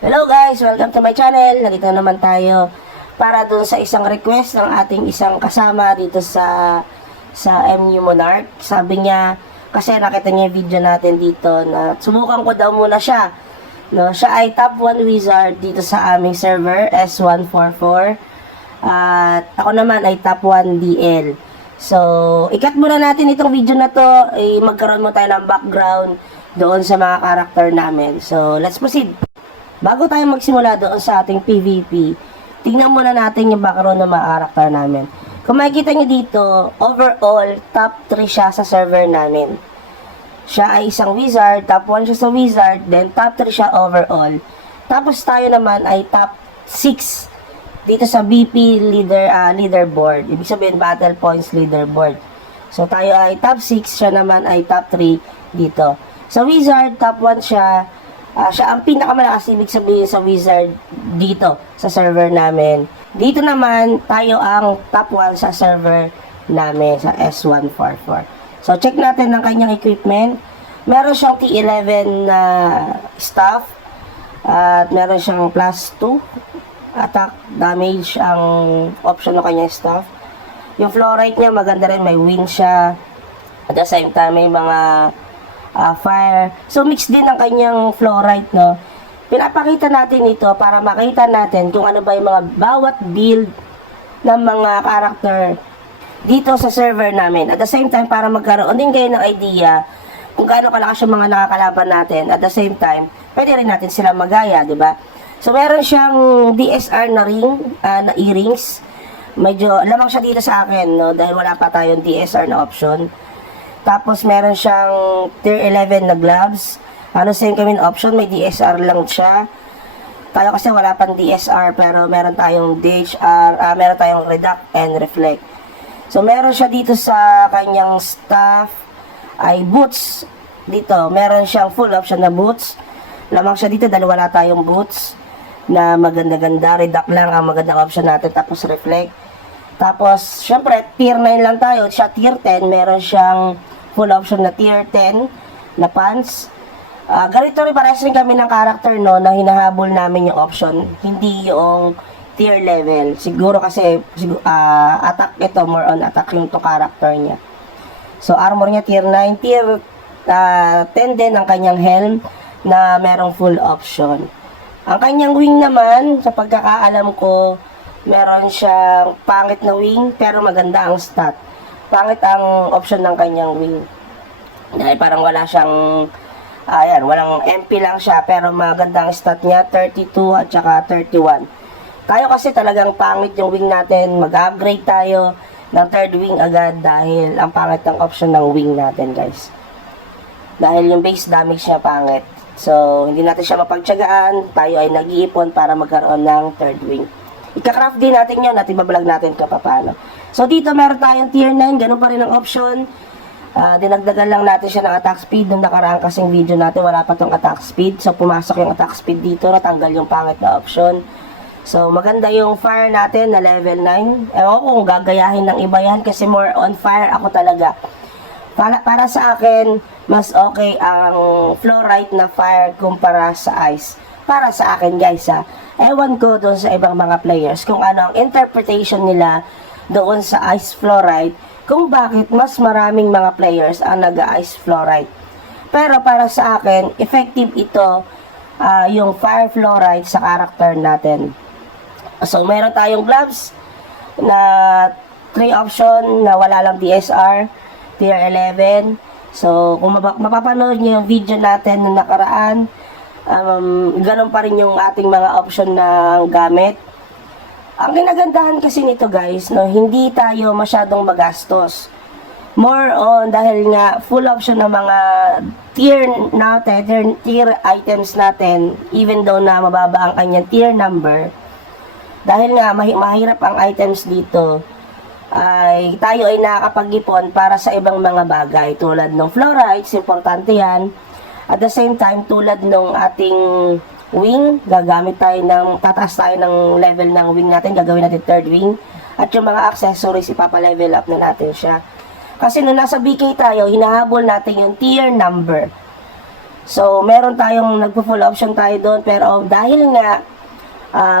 Hello guys! Welcome to my channel. Nandito naman tayo para dun sa isang request ng ating isang kasama dito sa MU Monarch. Sabi niya, kasi nakita niya yung video natin dito na subukan ko daw muna siya. No, siya ay top 1 wizard dito sa aming server, S144. At ako naman ay top 1 DL. So, ikat muna natin itong video na to. Magkaroon mo tayo ng background doon sa mga karakter namin. So, let's proceed. Bago tayo magsimula doon sa ating PvP, tingnan muna natin yung background ng mga karakter namin. Kung makikita nyo dito, overall, top 3 siya sa server namin. Siya ay isang wizard, top 1 siya sa wizard, then top 3 siya overall. Tapos tayo naman ay top 6 dito sa BP leaderboard. Ibig sabihin, battle points leaderboard. So tayo ay top 6, siya naman ay top 3 dito. Sa wizard, top 1 siya. Siya ang pinakamalakas, ibig sabihin sa wizard dito sa server namin. Dito naman, tayo ang top 1 sa server namin sa S144. So, check natin ang kanyang equipment. Meron siyang T11 na staff. At meron siyang plus 2 attack damage ang option ng kanyang staff. Yung flow rate niya, maganda rin. May wind siya. At the same time, may mga fire. So, mix din ang kanyang flow rate, no? Pinapakita natin ito para makita natin kung ano ba yung mga bawat build ng mga character dito sa server namin. At the same time, para magkaroon din kayo ng idea kung gaano kalakas yung mga nakakalaban natin. At the same time, pwede rin natin sila magaya, di ba? So, meron siyang DSR na ring, na earrings. Medyo lamang siya dito sa akin, no? Dahil wala pa tayong DSR na option. Tapos, meron siyang tier 11 na gloves. Same kami option, may DSR lang siya. Tayo kasi wala pang DSR, pero meron tayong DHR, meron tayong redact and reflect. So, meron siya dito sa kanyang staff, ay boots. Dito, meron siyang full option na boots. Lamang siya dito dahil wala tayong boots na maganda-ganda. Redact lang ang magandang option natin, tapos reflect. Tapos, syempre, tier 9 lang tayo. Siya tier 10, meron siyang full option na tier 10 na pants. Ganito rin, parehas rin kami ng character, no, na hinahabol namin yung option, hindi yung tier level. Siguro kasi, attack ito, more on attack yung to character niya. So, armor niya tier 9, tier 10 din ang kanyang helm na merong full option. Ang kanyang wing naman, sa pagkakaalam ko, meron siyang pangit na wing, pero maganda ang stat. Pangit ang option ng kanyang wing. Dahil parang wala siyang, walang MP lang siya, pero maganda ang stat niya, 32 at saka 31. Tayo kasi talagang pangit yung wing natin, mag-upgrade tayo ng third wing agad dahil ang pangit ng option ng wing natin, guys. Dahil yung base damage niya pangit. So, hindi natin siya mapagtyagaan, tayo ay nag-iipon para magkaroon ng third wing. Ika-craft din natin yun, natin babalag natin kung paano. So, dito meron tayong tier 9, ganun pa rin ang option. Dinagdagan lang natin siya ng attack speed. Nung nakaraan kasing video natin, wala pa tong attack speed. So, pumasok yung attack speed dito, natanggal yung pangit na option. So, maganda yung fire natin na level 9. Ewan ko kung gagayahin ng iba yan kasi more on fire ako talaga. Para sa akin, mas okay ang flow rate na fire kumpara sa ice. Para sa akin, guys, ewan ko doon sa ibang mga players kung ano ang interpretation nila doon sa ice fluoride, kung bakit mas maraming mga players ang nag-ice fluoride. Pero para sa akin, effective ito yung fire fluoride sa character natin. So, meron tayong gloves na 3 option na wala lang DSR, tier 11. So, kung mapapanood nyo yung video natin na nakaraan, ganun pa rin yung ating mga option na gamit. Ang ginagandahan kasi nito, guys, no, hindi tayo masyadong magastos. More on, dahil nga full option ng mga tier natin, tier items natin, even though na mababa ang kanyang tier number, dahil nga mahirap ang items dito, ay tayo ay nakakapag-ipon para sa ibang mga bagay. Tulad ng fluorides, importante yan. At the same time, tulad ng ating wing, tataas tayo ng level ng wing natin, gagawin natin third wing. At yung mga accessories, ipapa-level up na natin siya. Kasi nung nasa BK tayo, hinahabol natin yung tier number. So, meron tayong nagpo-full option tayo doon. Pero dahil nga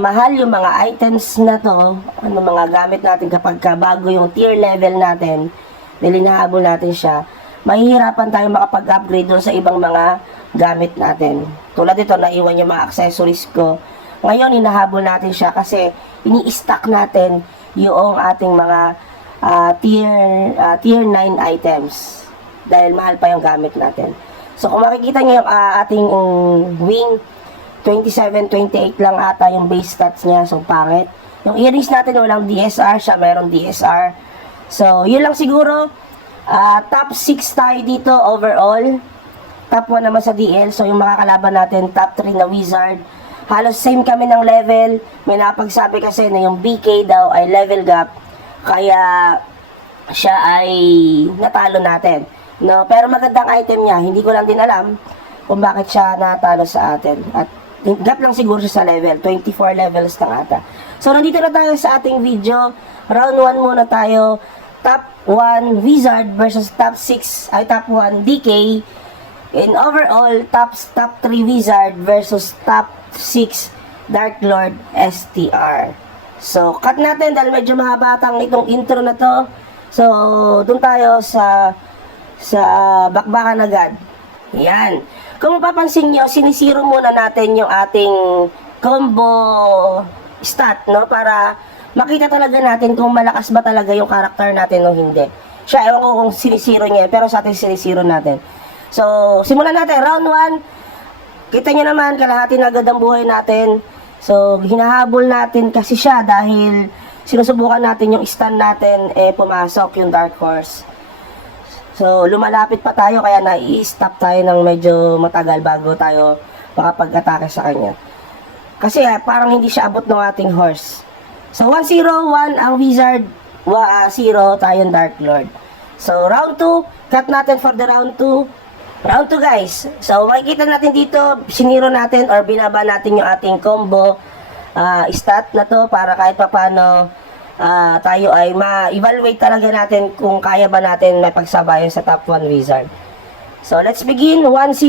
mahal yung mga items na to, mga gamit natin kapag bago yung tier level natin, nilinahabol natin siya, mahihirapan tayo makapag-upgrade doon sa ibang mga gamit natin. Tulad dito, naiwan yung mga accessories ko. Ngayon, hinahabol natin siya kasi ini-stack natin yung ating mga tier 9 items. Dahil mahal pa yung gamit natin. So, kung makikita niyo yung ating wing, 27, 28 lang ata yung base stats niya. So, pangit. Yung earrings natin, walang DSR. Siya, mayroong DSR. So, yun lang siguro. Top 6 tayo dito overall. Top 1 naman sa DL. So, yung makakalaban natin, top 3 na Wizard. Halos same kami ng level. May napagsabi kasi na yung BK daw ay level gap. Kaya, siya ay natalo natin. No, pero magandang item niya. Hindi ko lang din alam kung bakit siya natalo sa atin. At gap lang siguro siya sa level. 24 levels na ata. So, nandito na tayo sa ating video. Round 1 muna tayo. Top 1 Wizard versus top 6 ay top 1 DK. In overall, top 3 Wizard versus top 6 Dark Lord STR. So, cut natin dahil medyo mahabatang itong intro na to. So, dun tayo sa bakbakan agad. Yan. Kung mapapansin nyo, sinisiro muna natin yung ating combo stat, no? Para makita talaga natin kung malakas ba talaga yung karakter natin o hindi. Siya, ewan ko kung sinisiro niya, pero sa atin sinisiro natin. So, simulan natin. Round 1. Kita nyo naman, kalahati na agad ang buhay natin. So, hinahabol natin kasi siya dahil sinusubukan natin yung stun natin, pumasok yung Dark Horse. So, lumalapit pa tayo kaya nai-stop tayo ng medyo matagal bago tayo makapag-atake sa kanya. Kasi parang hindi siya abot ng ating horse. So, 1-0, 1 ang Wizard, 0 tayong Dark Lord. So, round 2, cut natin for the round 2. Round 2 guys. So, makikita natin dito, siniro natin or binaba natin yung ating combo stat na to para kahit pa paano tayo ay ma-evaluate talaga natin kung kaya ba natin may pagsabayan sa top 1 Wizard. So, let's begin. 1-0.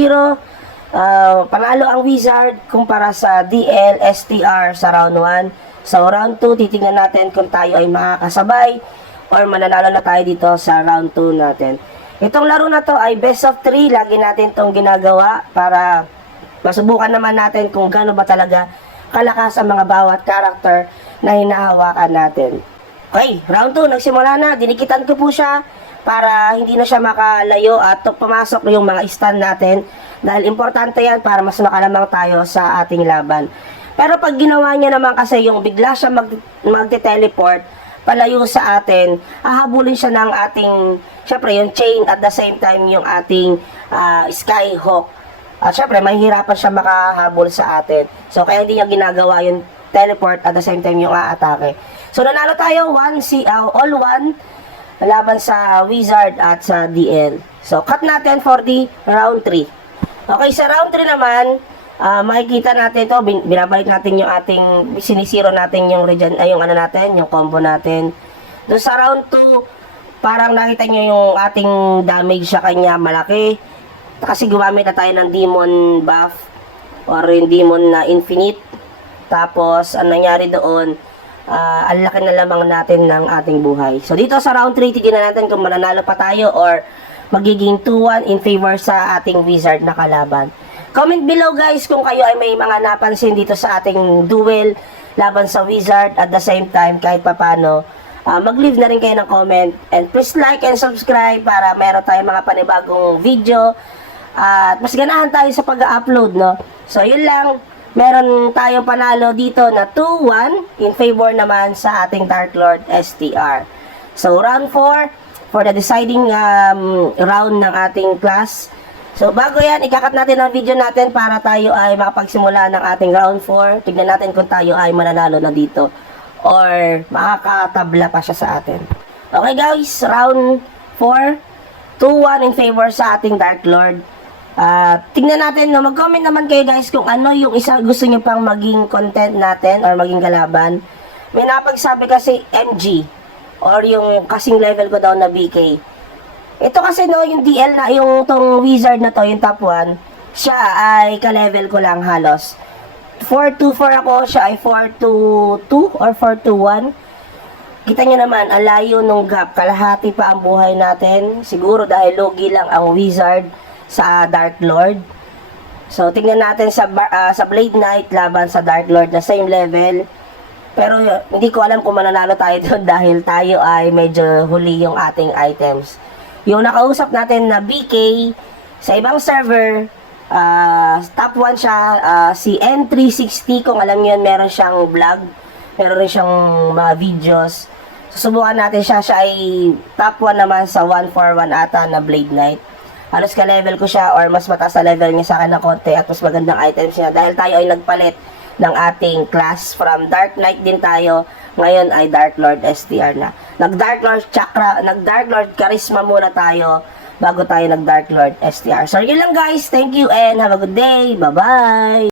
Panalo ang Wizard kumpara sa DL, STR sa round 1. So, round 2, titingnan natin kung tayo ay makakasabay or mananalo na tayo dito sa round 2 natin. Itong laro na to ay best of 3. Lagi natin itong ginagawa para masubukan naman natin kung gaano ba talaga kalakas ang mga bawat character na hinahawakan natin. Okay, round 2, nagsimula na. Dinikitan ko po siya para hindi na siya makalayo at pumasok yung mga stun natin. Dahil importante yan para mas makalamang tayo sa ating laban. Pero pag ginawa niya naman kasi yung bigla siya magte-teleport palayo sa atin, hahabulin siya ng ating, syempre yung chain at the same time yung ating Skyhawk. At syempre, mahihirapan siya makahabol sa atin. So, kaya hindi niya ginagawa yung teleport at the same time yung aatake. So, nanalo tayo, all 1 laban sa Wizard at sa DL. So, cut natin for the round 3. Okay, sa round 3 naman, makikita natin ito, binabalik natin yung ating, sinisiro natin yung yung combo natin. Doon sa round 2, parang nakita nyo yung ating damage sa kanya malaki. Kasi gumamit na tayo ng demon buff or yung demon na infinite. Tapos, ang nangyari doon, ang laki na lamang natin ng ating buhay. So, dito sa round 3, tignan natin kung mananalo pa tayo or magiging 2-1 in favor sa ating Wizard na kalaban. Comment below guys kung kayo ay may mga napansin dito sa ating duel laban sa Wizard at the same time kahit papano. Mag-leave na rin kayo ng comment. And please like and subscribe para meron tayong mga panibagong video. At mas ganahan tayo sa pag-upload, no? So, yun lang. Meron tayong panalo dito na 2-1 in favor naman sa ating Dark Lord STR. So, round 4 for the deciding round ng ating class. So, bago yan, ikakat natin ang video natin para tayo ay makapagsimula ng ating round 4. Tignan natin kung tayo ay mananalo na dito or makakatabla pa siya sa atin. Okay guys, round 4, 2-1 in favor sa ating Dark Lord. Tignan natin, no, mag-comment naman kayo guys kung ano yung isa gusto nyo pang maging content natin or maging kalaban. May napagsabi kasi MG or yung kasing level ko daw na BK. Ito kasi no, yung DL na, yung tong Wizard na to, yung top 1, siya ay ka-level ko lang halos. 424 ako, siya ay 422 or 421. Kita nyo naman, ang layo nung gap, kalahati pa ang buhay natin. Siguro dahil logi lang ang Wizard sa Dark Lord. So, tingnan natin sa Blade Knight laban sa Dark Lord na same level. Pero hindi ko alam kung mananalo tayo doon dahil tayo ay medyo huli yung ating items. Yung nakausap natin na BK sa ibang server, top 1 siya, si N360, kung alam nyo yun, meron siyang vlog, meron rin siyang mga videos. Susubukan natin siya, siya ay top 1 naman sa 141 ata na Blade Knight. Halos ka-level ko siya or mas mataas na level niya sa akin ng konti at mas magandang items niya dahil tayo ay nagpalit ng ating class from Dark Knight din tayo. Ngayon ay Dark Lord STR na. Nag-Dark Lord Chakra, nag-Dark Lord Charisma muna tayo bago tayo nag-Dark Lord STR. So, yun lang guys. Thank you and have a good day. Bye-bye!